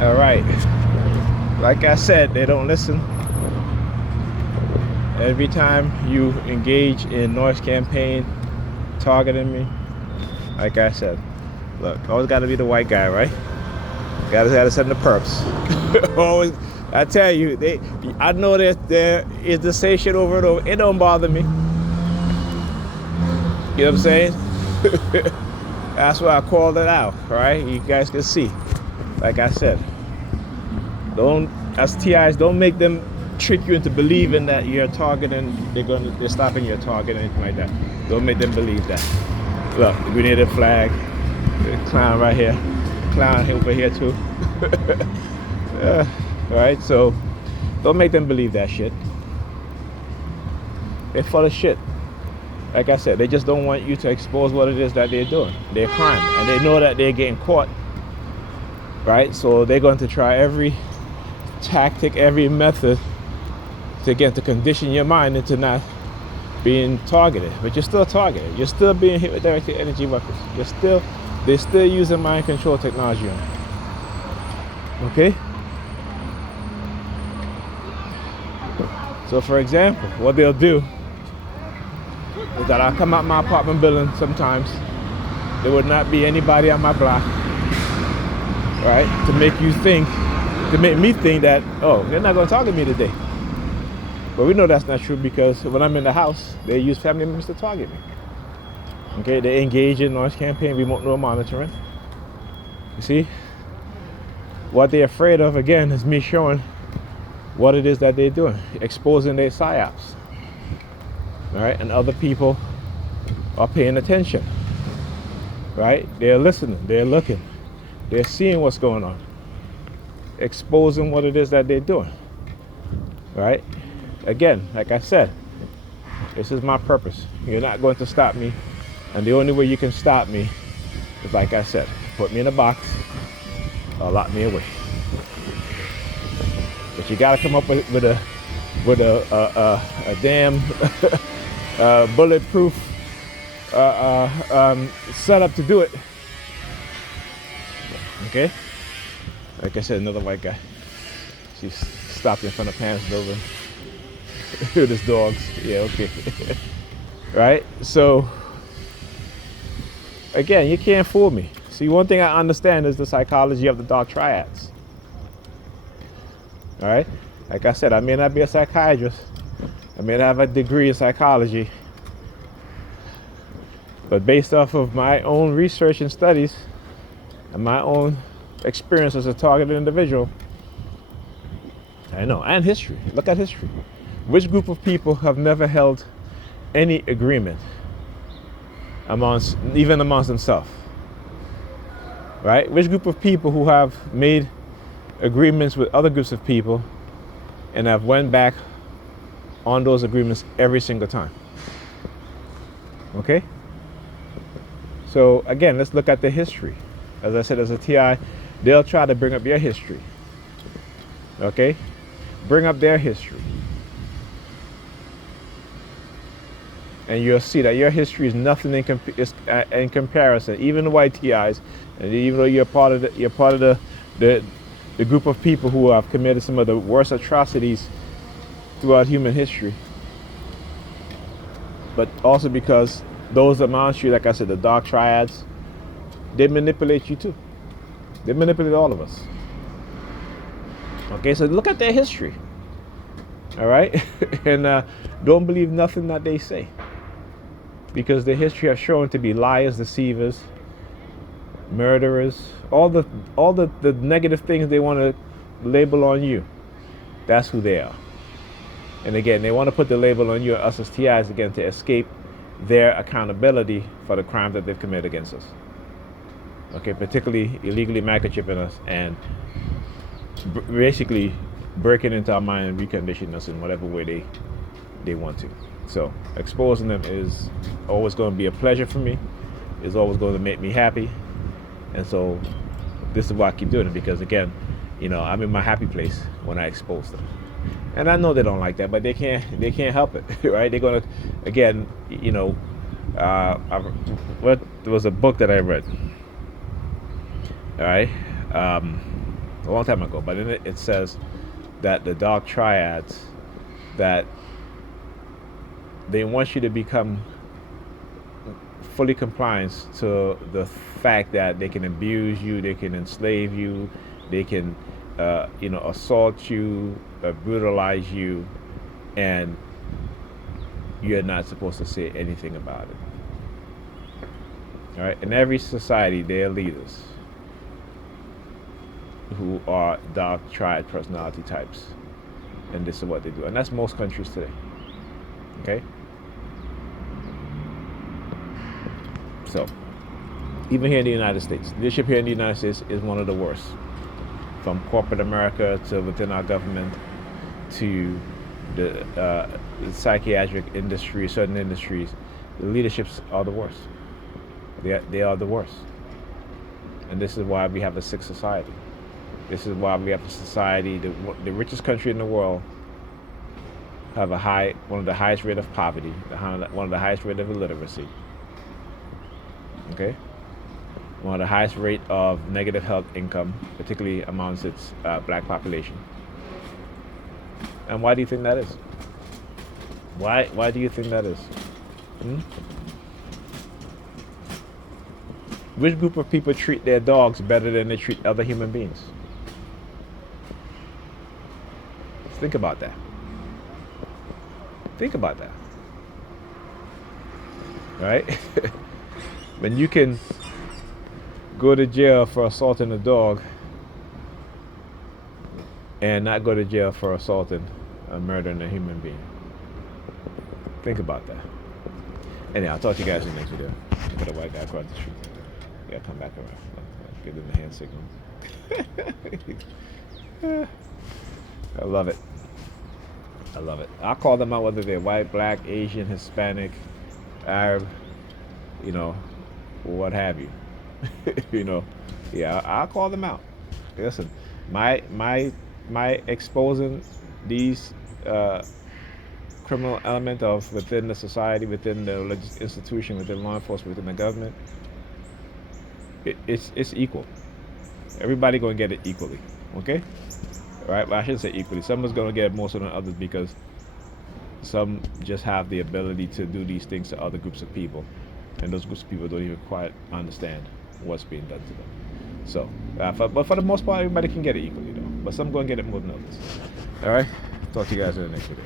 All right. Like I said, they don't listen. Every time you engage in noise campaign, targeting me, like I said, look, always got to be the white guy, right? Gotta send the perps. Always, I tell you, I know that there is the same shit over and over. It don't bother me. You know what I'm saying? That's why I called it out, right? You guys can see. Like I said, as TIs, don't make them trick you into believing that you're targeting. They're stopping your target or anything like that. Don't make them believe that. Look, the grenadier flag, the clown right here, clown over here too. Right? So don't make them believe that shit. They're full of shit. Like I said, they just don't want you to expose what it is that they're doing, their crime, and they know that they're getting caught, right? So they're going to try every tactic, every method to get to condition your mind into not being targeted. But you're still targeted. You're still being hit with directed energy weapons. They're still using mind control technology on you. Okay? So for example, what they'll do is that I'll come out my apartment building sometimes. There would not be anybody on my block, right? To make me think that, oh, they're not going to target me today. But we know that's not true, because when I'm in the house, they use family members to target me. Okay, they engage in noise campaign, remote neural monitoring. You see? What they're afraid of, again, is me showing what it is that they're doing, exposing their psyops. All right, and other people are paying attention. Right? They're listening, they're looking, they're seeing what's going on, exposing what it is that they're doing. Right? Again, like I said, this is my purpose. You're not going to stop me, and the only way you can stop me is, like I said, put me in a box or lock me away. But you got to come up with a damn bulletproof setup to do it. Okay? Like I said, another white guy. She stopped in front of Pam's building with his dogs. Yeah, okay. Right? So, again, you can't fool me. See, one thing I understand is the psychology of the dark triads. All right? Like I said, I may not be a psychiatrist. I may not have a degree in psychology. But based off of my own research and studies and my own experience as a targeted individual, I know, and history. Look at history. Which group of people have never held any agreement even amongst themselves? Right? Which group of people who have made agreements with other groups of people and have went back on those agreements every single time? Okay? So again, let's look at the history. As I said, as a TI, they'll try to bring up your history. Okay? Bring up their history. And you'll see that your history is nothing in comparison. Even the white TIs, and even though you're part of the group of people who have committed some of the worst atrocities throughout human history. But also because those amongst you, like I said, the dark triads, they manipulate you too. They manipulate all of us. Okay, so look at their history. All right? And don't believe nothing that they say. Because their history has shown to be liars, deceivers, murderers, all the negative things they want to label on you. That's who they are. And again, they want to put the label on you, us as TIs, again, to escape their accountability for the crimes that they've committed against us. Okay, particularly illegally microchipping us and basically breaking into our mind and reconditioning us in whatever way they want to. So exposing them is always going to be a pleasure for me. It's always going to make me happy. And so this is why I keep doing it, because again, I'm in my happy place when I expose them. And I know they don't like that, but they can't help it, right? They're gonna, again, there was a book that I read, all right, a long time ago, but in it says that the dog triads, that they want you to become fully compliant to the fact that they can abuse you, they can enslave you, they can, assault you, brutalize you, and you're not supposed to say anything about it. All right. In every society, there are leaders who are dark triad personality types, and this is what they do, and that's most countries today. Okay. So, even here in the United States, leadership here in the United States is one of the worst. From corporate America to within our government to the psychiatric industry, certain industries, the leaderships are the worst. They are the worst. And this is why we have a sick society. This is why we have a society, the richest country in the world, have one of the highest rate of poverty, one of the highest rate of illiteracy. Okay, one of the highest rate of negative health income, particularly amongst its black population. And why do you think that is? Why do you think that is? Hmm? Which group of people treat their dogs better than they treat other human beings? Think about that. Think about that. Right? When you can go to jail for assaulting a dog and not go to jail for assaulting and murdering a human being. Think about that. Anyhow, I'll talk to you guys in the next video. Look at a white guy across the street. Yeah, come back around. Give them the hand signal. I love it. I love it. I'll call them out whether they're white, black, Asian, Hispanic, Arab, what have you. Yeah, I'll call them out. Listen, my exposing these criminal element of within the society, within the institution, within law enforcement, within the government, it's equal. Everybody gonna get it equally, okay? All right, but I shouldn't say equally. Someone's gonna get it more so than others because some just have the ability to do these things to other groups of people, and those groups of people don't even quite understand what's being done to them. So, but for the most part, everybody can get it equally, though. But some gonna get it more than others. All right, talk to you guys in the next video.